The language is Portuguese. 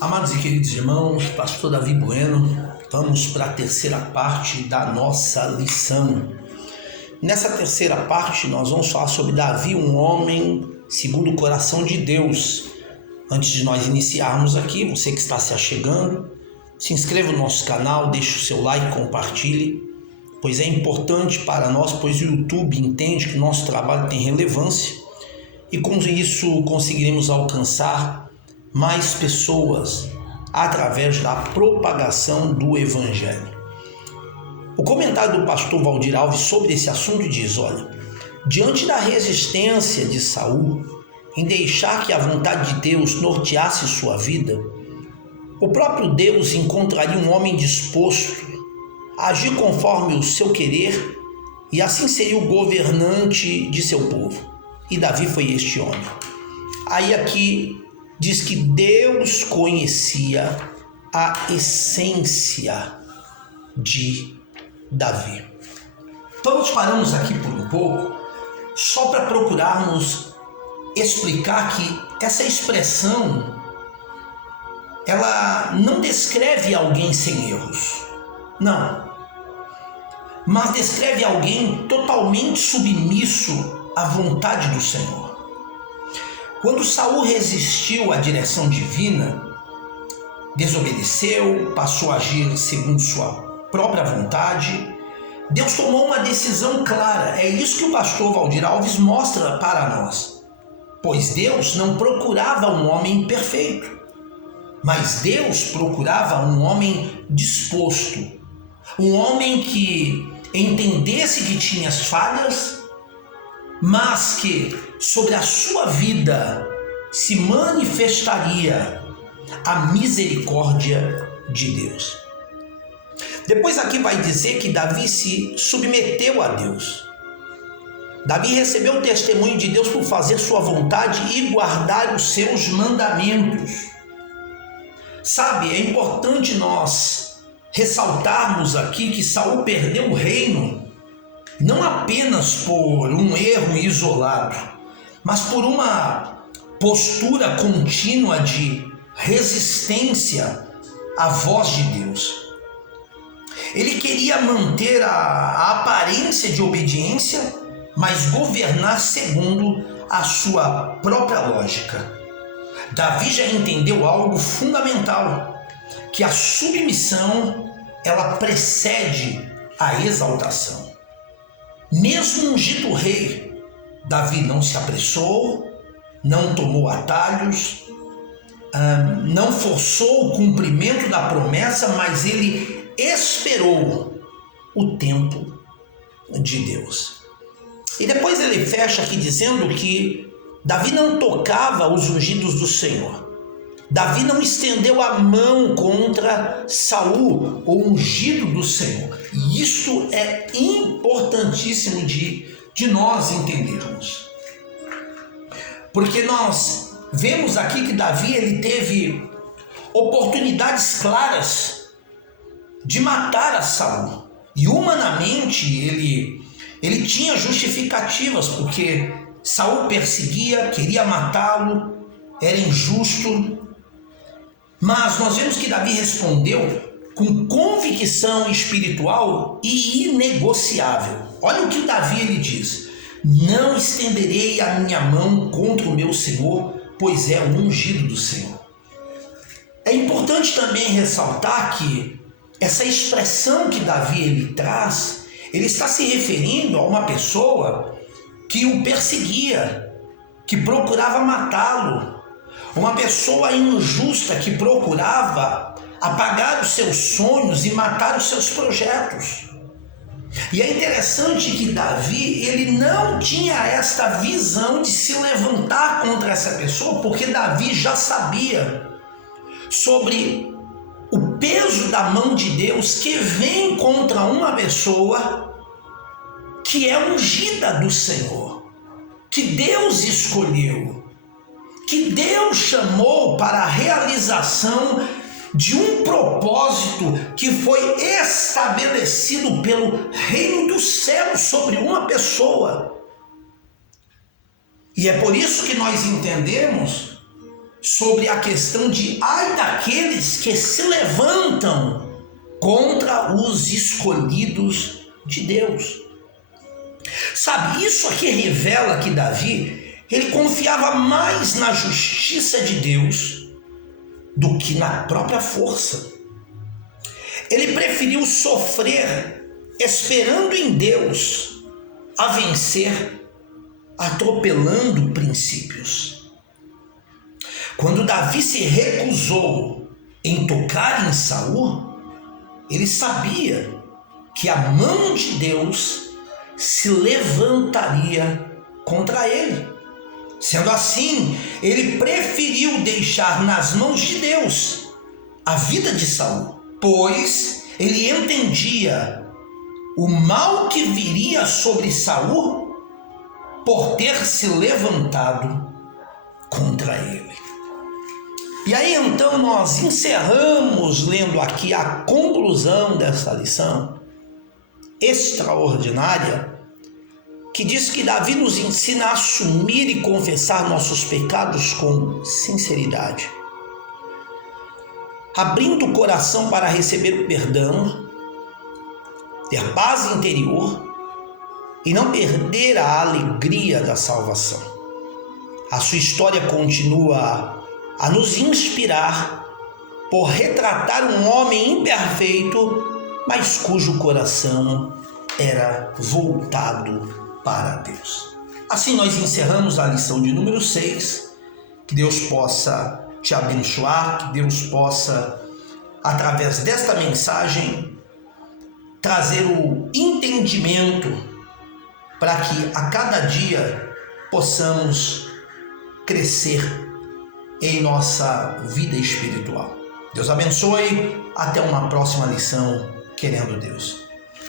Amados e queridos irmãos, pastor Davi Bueno, vamos para a terceira parte da nossa lição. Nessa terceira parte nós vamos falar sobre Davi, um homem segundo o coração de Deus. Antes de nós iniciarmos aqui, você que está se achegando, se inscreva no nosso canal, deixe o seu like, compartilhe, pois é importante para nós, pois o YouTube entende que o nosso trabalho tem relevância e com isso conseguiremos alcançar mais pessoas através da propagação do Evangelho. O comentário do pastor Valdir Alves sobre esse assunto diz: olha, diante da resistência de Saul em deixar que a vontade de Deus norteasse sua vida, o próprio Deus encontraria um homem disposto a agir conforme o seu querer e assim seria o governante de seu povo. E Davi foi este homem. Aí aqui diz que Deus conhecia a essência de Davi. Então nós paramos aqui por um pouco só para procurarmos explicar que essa expressão ela não descreve alguém sem erros, não, mas descreve alguém totalmente submisso à vontade do Senhor. Quando Saul resistiu à direção divina, desobedeceu, passou a agir segundo sua própria vontade, Deus tomou uma decisão clara. É isso que o pastor Valdir Alves mostra para nós. Pois Deus não procurava um homem perfeito, mas Deus procurava um homem disposto, um homem que entendesse que tinha as falhas, mas que sobre a sua vida se manifestaria a misericórdia de Deus. Depois aqui vai dizer que Davi se submeteu a Deus. Davi recebeu o testemunho de Deus por fazer sua vontade e guardar os seus mandamentos. Sabe, é importante nós ressaltarmos aqui que Saul perdeu o reino não apenas por um erro isolado, mas por uma postura contínua de resistência à voz de Deus. Ele queria manter a aparência de obediência, mas governar segundo a sua própria lógica. Davi já entendeu algo fundamental, que a submissão ela precede a exaltação. Mesmo ungido rei, Davi não se apressou, não tomou atalhos, não forçou o cumprimento da promessa, mas ele esperou o tempo de Deus. E depois ele fecha aqui dizendo que Davi não tocava os ungidos do Senhor. Davi não estendeu a mão contra Saul, o ungido do Senhor. E isso é importantíssimo de nós entendermos. Porque nós vemos aqui que Davi ele teve oportunidades claras de matar a Saul. E humanamente ele tinha justificativas, porque Saul perseguia, queria matá-lo, era injusto. Mas nós vemos que Davi respondeu com convicção espiritual e inegociável. Olha o que Davi ele diz: não estenderei a minha mão contra o meu Senhor, pois é o ungido do Senhor. É importante também ressaltar que essa expressão que Davi ele traz, ele está se referindo a uma pessoa que o perseguia, que procurava matá-lo. Uma pessoa injusta que procurava apagar os seus sonhos e matar os seus projetos. E é interessante que Davi, ele não tinha esta visão de se levantar contra essa pessoa, porque Davi já sabia sobre o peso da mão de Deus que vem contra uma pessoa que é ungida do Senhor, que Deus escolheu, que Deus chamou para a realização de um propósito que foi estabelecido pelo reino dos céus sobre uma pessoa. E é por isso que nós entendemos sobre a questão de ai daqueles que se levantam contra os escolhidos de Deus. Sabe, isso aqui revela que Davi, ele confiava mais na justiça de Deus do que na própria força. Ele preferiu sofrer esperando em Deus a vencer atropelando princípios. Quando Davi se recusou em tocar em Saul, ele sabia que a mão de Deus se levantaria contra ele. Sendo assim, ele preferiu deixar nas mãos de Deus a vida de Saul, pois ele entendia o mal que viria sobre Saul por ter se levantado contra ele. E aí então nós encerramos lendo aqui a conclusão dessa lição extraordinária, que diz que Davi nos ensina a assumir e confessar nossos pecados com sinceridade, abrindo o coração para receber o perdão, ter paz interior e não perder a alegria da salvação. A sua história continua a nos inspirar por retratar um homem imperfeito, mas cujo coração era voltado para Deus. Assim nós encerramos a lição de número 6. Que Deus possa te abençoar, que Deus possa, através desta mensagem, trazer o entendimento para que a cada dia possamos crescer em nossa vida espiritual. Deus abençoe, até uma próxima lição, querendo Deus.